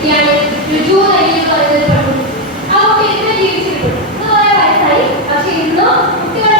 കുട്ടിയാണ്. രുജു എന്ന് പറയുന്നത് ആ കുട്ടി ഇന്ന് ജീവിച്ചിട്ടുണ്ട് ഇന്ന് കുറെ വയസ്സായി. പക്ഷെ ഇന്നും കുട്ടികളെ